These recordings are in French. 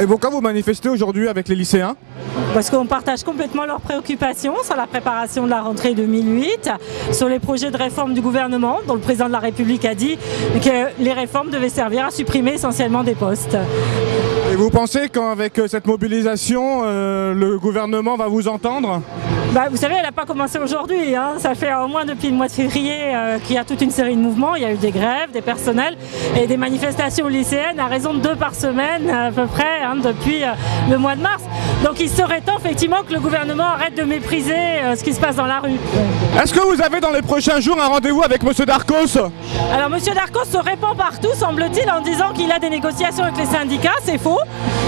Et pourquoi vous manifestez aujourd'hui avec les lycéens? Parce qu'on partage complètement leurs préoccupations sur la préparation de la rentrée 2008, sur les projets de réforme du gouvernement, dont le président de la République a dit que les réformes devaient servir à supprimer essentiellement des postes. Et vous pensez qu'avec cette mobilisation, le gouvernement va vous entendre? Vous savez, elle n'a pas commencé aujourd'hui, hein. Ça fait au moins depuis le mois de février qu'il y a toute une série de mouvements. Il y a eu des grèves, des personnels et des manifestations lycéennes à raison de 2 par semaine à peu près depuis le mois de mars. Donc il serait temps effectivement que le gouvernement arrête de mépriser ce qui se passe dans la rue. Est-ce que vous avez dans les prochains jours un rendez-vous avec M. Darcos? Alors M. Darcos se répand partout, semble-t-il, en disant qu'il a des négociations avec les syndicats. C'est faux.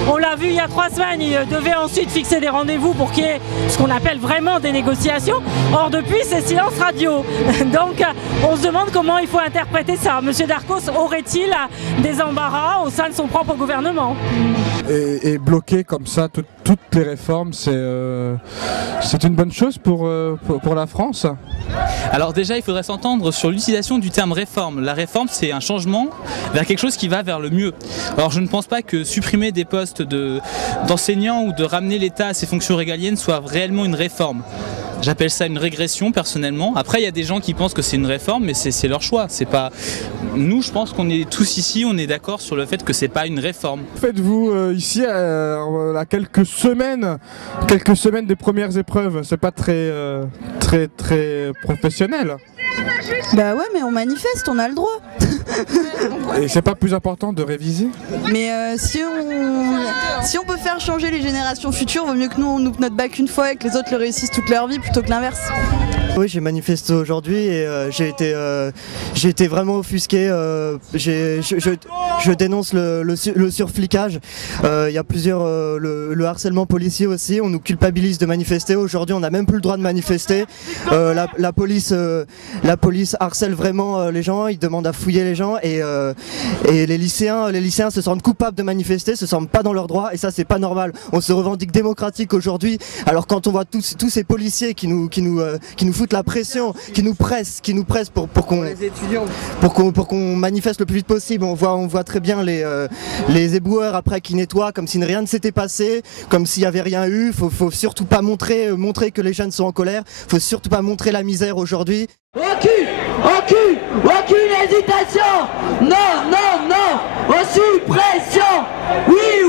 On l'a vu il y a 3 semaines, il devait ensuite fixer des rendez-vous pour qu'il y ait ce qu'on appelle vraiment des négociations. Or depuis, c'est silence radio. Donc on se demande comment il faut interpréter ça. M. Darcos aurait-il des embarras au sein de son propre gouvernement? Et bloquer comme ça toutes les réformes, c'est une bonne chose pour la France? Alors déjà, il faudrait s'entendre sur l'utilisation du terme réforme. La réforme, c'est un changement vers quelque chose qui va vers le mieux. Alors je ne pense pas que supprimer des postes d'enseignants ou de ramener l'État à ses fonctions régaliennes soit réellement une réforme. J'appelle ça une régression personnellement. Après, il y a des gens qui pensent que c'est une réforme, mais c'est leur choix. C'est pas... Nous, je pense qu'on est tous ici, on est d'accord sur le fait que c'est pas une réforme. Faites-vous ici à quelques semaines des premières épreuves, c'est pas très professionnel. Bah ouais, mais on manifeste, on a le droit. Et c'est pas plus important de réviser? Mais si on peut faire changer les générations futures, vaut mieux que nous on loupe notre bac une fois et que les autres le réussissent toute leur vie plutôt que l'inverse. Oui, j'ai manifesté aujourd'hui et j'ai été vraiment offusqué. Je dénonce le surflicage. Il y a plusieurs, le harcèlement policier aussi. On nous culpabilise de manifester. Aujourd'hui, on n'a même plus le droit de manifester. La police harcèle vraiment les gens. Ils demandent à fouiller les gens et les lycéens se sentent coupables de manifester, se sentent pas dans leurs droits et ça c'est pas normal. On se revendique démocratique aujourd'hui. Alors quand on voit tous ces policiers qui nous foutent la pression, qui nous pressent pour qu'on manifeste le plus vite possible. On voit très bien les éboueurs après qui nettoient comme si rien ne s'était passé, comme s'il n'y avait rien eu. Faut surtout pas montrer que les jeunes sont en colère. Faut surtout pas montrer la misère aujourd'hui. Aucune hésitation. Non, aux suppressions. Oui,